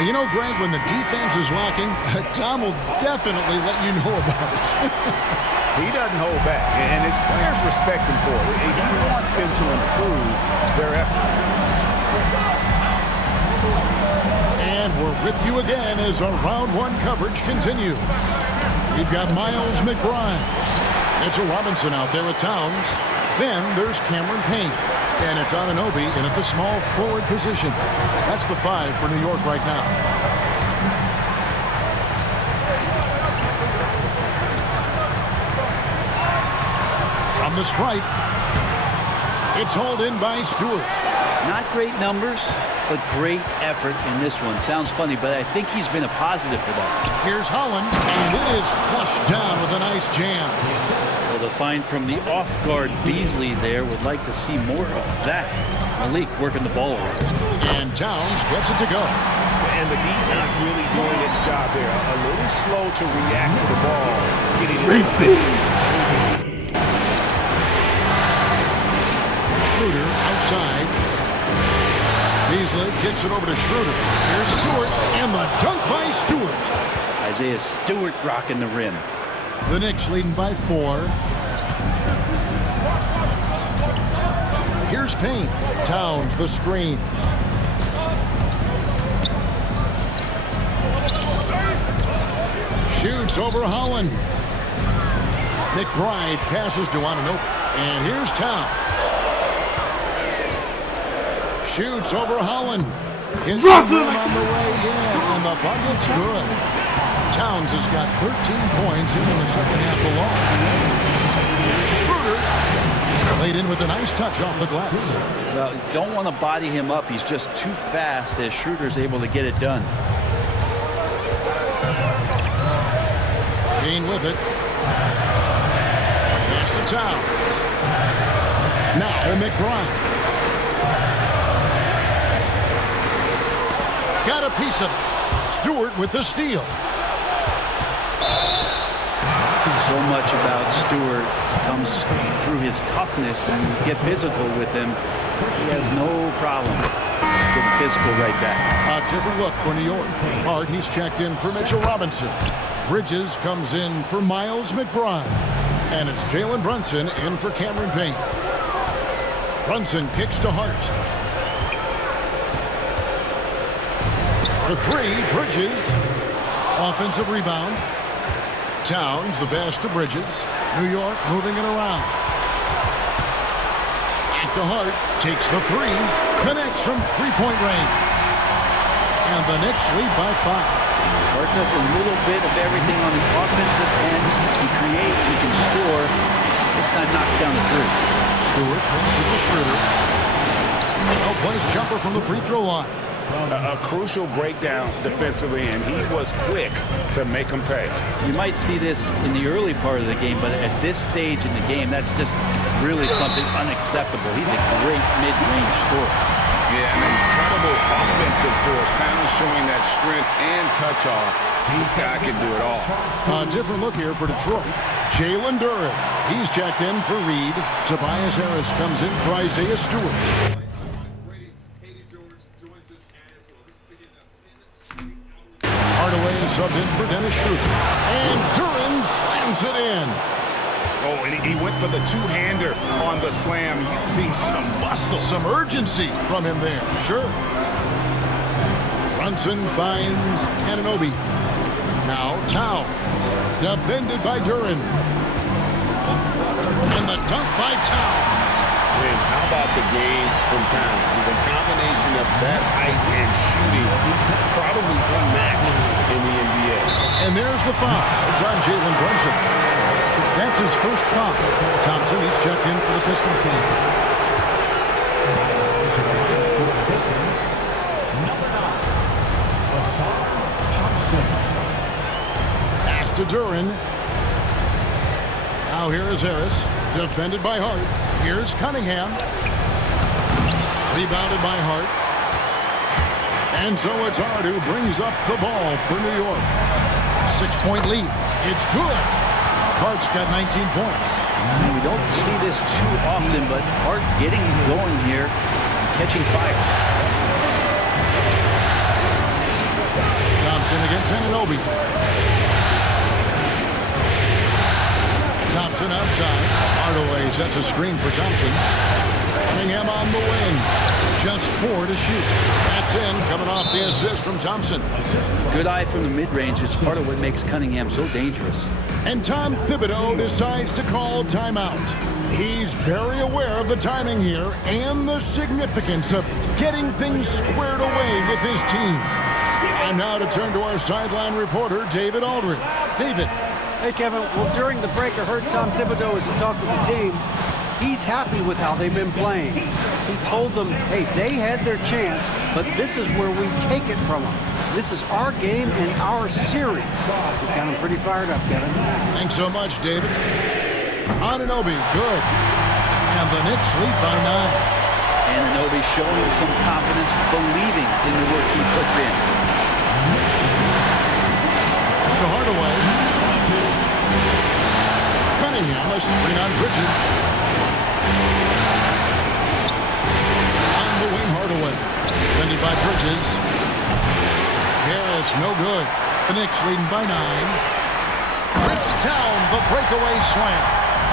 You know, Greg, when the defense is lacking, Tom will definitely let you know about it. He doesn't hold back, and his players respect him for it. He wants them to improve their effort. And we're with you again as our round one coverage continues. We've got Miles McBride. Mitchell Robinson out there with Towns. Then there's Cameron Payne. And it's Anunoby in at the small forward position. That's the 5 for New York right now. From the stripe, it's hauled in by Stewart. Not great numbers, but great effort in this one. Sounds funny, but I think he's been a positive for them. Here's Holland, and it is flushed down with a nice jam. Well, the find from the off-guard Beasley there. Would like to see more of that. Malik working the ball around. And Towns gets it to go. And the D not really doing its job there. A little slow to react to the ball. Schroeder outside. Beasley gets it over to Schroeder. Here's Stewart, and the dunk by Stewart. Isaiah Stewart rocking the rim. The Knicks leading by 4. Here's Payne. Towns the screen. Shoots over Holland. McBride passes to Anunoby. And here's Towns. Shoots over Holland. Brunson on the way in, and the bucket's good. Towns has got 13 points in the second half alone. Schroeder played in with a nice touch off the glass. Well, you don't want to body him up. He's just too fast as Schroeder's able to get it done. Payne with it. Pass to Towns. Now McBride. Got a piece of it. Stewart with the steal. So much about Stewart comes through his toughness, and you get physical with him. He has no problem getting physical right back. A different look for New York. Hart, he's checked in for Mitchell Robinson. Bridges comes in for Miles McBride. And it's Jalen Brunson in for Cameron Payne. Brunson kicks to Hart. The 3, Bridges. Offensive rebound. Towns, the pass to Bridges. New York moving it around. Back to Hart. Takes the 3. Connects from three-point range. And the Knicks lead by 5. Hart does a little bit of everything on the offensive end. He creates, he can score. This time knocks down the 3. Stewart passes to Schroeder. Well-placed jumper from the free throw line. A crucial breakdown defensively, and he was quick to make him pay. You might see this in the early part of the game, but at this stage in the game, that's just really something unacceptable. He's a great mid-range scorer. Yeah, an incredible offensive force. Towns showing that strength and touch off. This guy can do it all. A different look here for Detroit. Jalen Duren. He's checked in for Reed. Tobias Harris comes in for Isaiah Stewart. Subbed in for Dennis Schroeder. And Duren slams it in. Oh, and he went for the two-hander on the slam, using some muscle. Some urgency from him there, sure. Brunson finds Anunoby. Now Towns. Defended by Duren. And the dunk by Towns. And how about the game from Towns? The combination of that height and shooting, probably unmatched in the NBA. And there's the foul. It's on Jalen Brunson. That's his first foul. Thompson, he's checked in for the Pistons. Pass to Duren. Now here is Harris. Defended by Hart. Here's Cunningham. Rebounded by Hart. And so it's Hart who brings up the ball for New York. 6-point lead. It's good. Hart's got 19 points. We don't see this too often, but Hart getting it going here, catching fire. Anunoby. Thompson outside. Hardaway sets a screen for Thompson. Cunningham on the wing. Just 4 to shoot. That's in, coming off the assist from Thompson. Good eye from the mid-range. It's part of what makes Cunningham so dangerous. And Tom Thibodeau decides to call timeout. He's very aware of the timing here and the significance of getting things squared away with his team. Time now to turn to our sideline reporter, David Aldridge. David. Hey, Kevin. Well, during the break, I heard Tom Thibodeau as he talked to the team. He's happy with how they've been playing. He told them, hey, they had their chance, but this is where we take it from them. This is our game and our series. He's got him pretty fired up, Kevin. Thanks so much, David. Anunoby, good. And the Knicks lead by 9. Anunoby showing some confidence, believing in the work he puts in. It's to Hardaway. Cunningham, a screen on Bridges. On the wing, Hardaway. Defended by Bridges. Harris, no good. The Knicks leading by 9. Rips down the breakaway slam.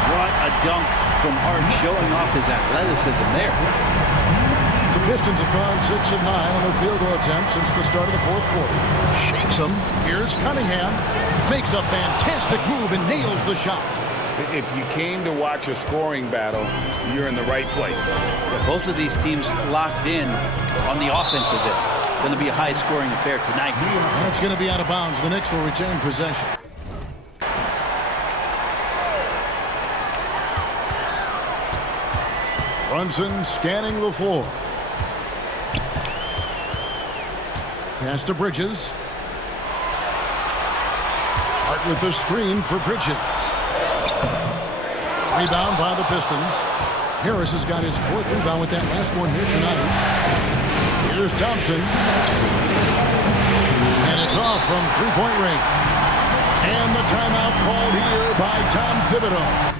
What a dunk from Hart, showing off his athleticism there. The Pistons have gone 6 of 9 on their field goal attempts since the start of the fourth quarter. Shakes them. Here's Cunningham. Makes a fantastic move and nails the shot. If you came to watch a scoring battle, you're in the right place. Yeah, both of these teams locked in on the offensive end. Going to be a high-scoring affair tonight. That's going to be out of bounds. The Knicks will retain possession. Brunson scanning the floor. Pass to Bridges. Hart with the screen for Bridges. Rebound by the Pistons. Harris has got his 4th rebound with that last one here tonight. Here's Thompson. And it's off from three-point range. And the timeout called here by Tom Thibodeau.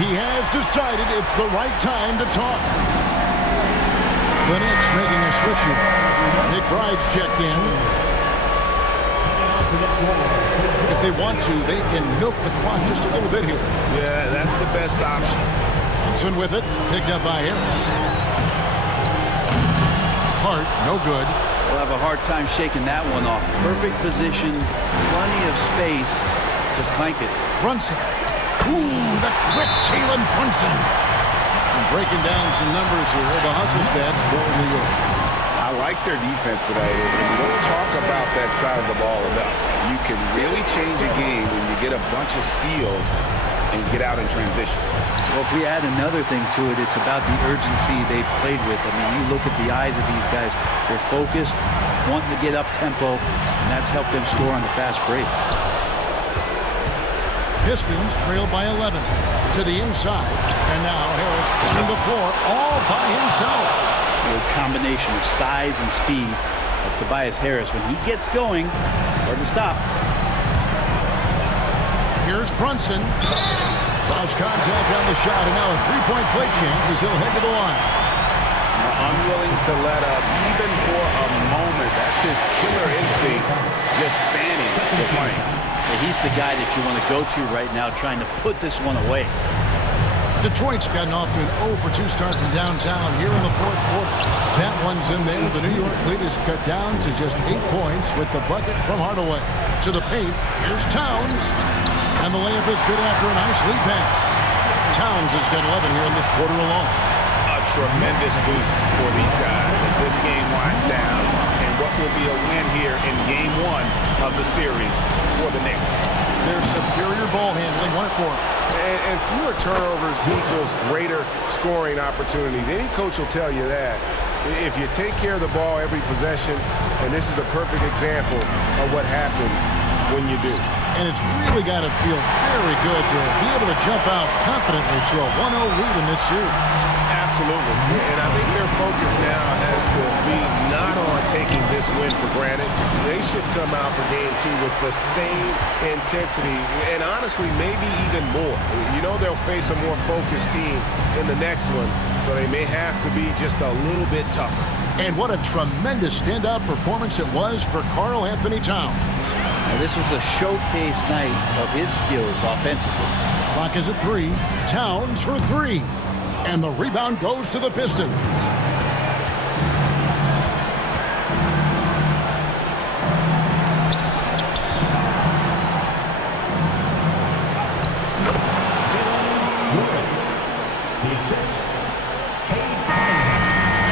He has decided it's the right time to talk. The Knicks making a switch here. McBride's checked in. If they want to, they can milk the clock just a little bit here. Yeah, that's the best option. Brunson with it, picked up by Harris. Hart, no good. We'll have a hard time shaking that one off. Perfect position, plenty of space. Just clanked it. Brunson. Ooh, the quick Jalen Brunson. And breaking down some numbers here, the hustle stats for New York. I like their defense today. And we don't talk about that side of the ball enough. You can really change a game when you get a bunch of steals and get out in transition. Well, if we add another thing to it, it's about the urgency they've played with. I mean, you look at the eyes of these guys. They're focused, wanting to get up tempo, and that's helped them score on the fast break. Pistons trail by 11 to the inside. And now Harris on the floor all by himself. A combination of size and speed of Tobias Harris. When he gets going, hard to stop. Here's Brunson. Lost contact on the shot, and now a three-point play chance as he'll head to the line. Unwilling to let up even for a moment. That's his killer instinct, just fanning the flame. He's the guy that you want to go to right now, trying to put this one away. Detroit's gotten off to an 0-for-2 start from downtown here in the fourth quarter. That one's in there. The New York lead is cut down to just 8 points with the bucket from Hardaway. To the paint, here's Towns. And the layup is good after a nice lead pass. Towns has got 11 here in this quarter alone. A tremendous boost for these guys as this game winds down. And what will be a win here in game 1 of the series for the Knicks. Their superior ball handling won it for them. And fewer turnovers equals greater scoring opportunities. Any coach will tell you that. If you take care of the ball every possession, and this is a perfect example of what happens when you do. And it's really got to feel very good to be able to jump out confidently to a 1-0 lead in this series. Absolutely. And I think their focus now has to be not on taking this win for granted. They should come out for game 2 with the same intensity and honestly maybe even more. You know they'll face a more focused team in the next one, so they may have to be just a little bit tougher. And what a tremendous standout performance it was for Karl-Anthony Towns. Now, this was a showcase night of his skills offensively. Clock is at 3. Towns for 3. And the rebound goes to the Pistons.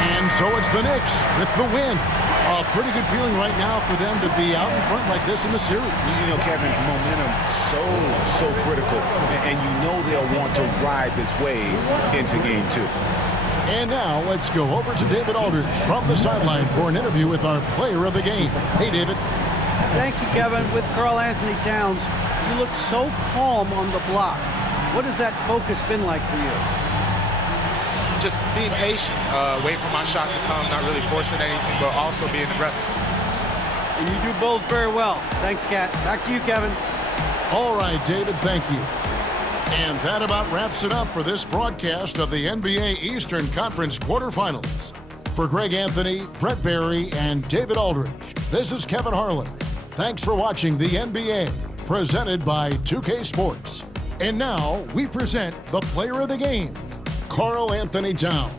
And so it's the Knicks with the win. A pretty good feeling right now for them to be out in front like this in the series. You know, Kevin, momentum so critical. And you know they'll want to ride this wave into game 2. And now let's go over to David Aldridge from the sideline for an interview with our player of the game. Hey, David. Thank you, Kevin. With Karl-Anthony Towns, you look so calm on the block. What has that focus been like for you? Just being patient, waiting for my shot to come, not really forcing anything, but also being aggressive. And you do both very well. Thanks, Kat. Back to you, Kevin. All right, David, thank you. And that about wraps it up for this broadcast of the NBA Eastern Conference quarterfinals. For Greg Anthony, Brett Barry, and David Aldridge, this is Kevin Harlan. Thanks for watching the NBA, presented by 2K Sports. And now we present the player of the game, Karl-Anthony Towns.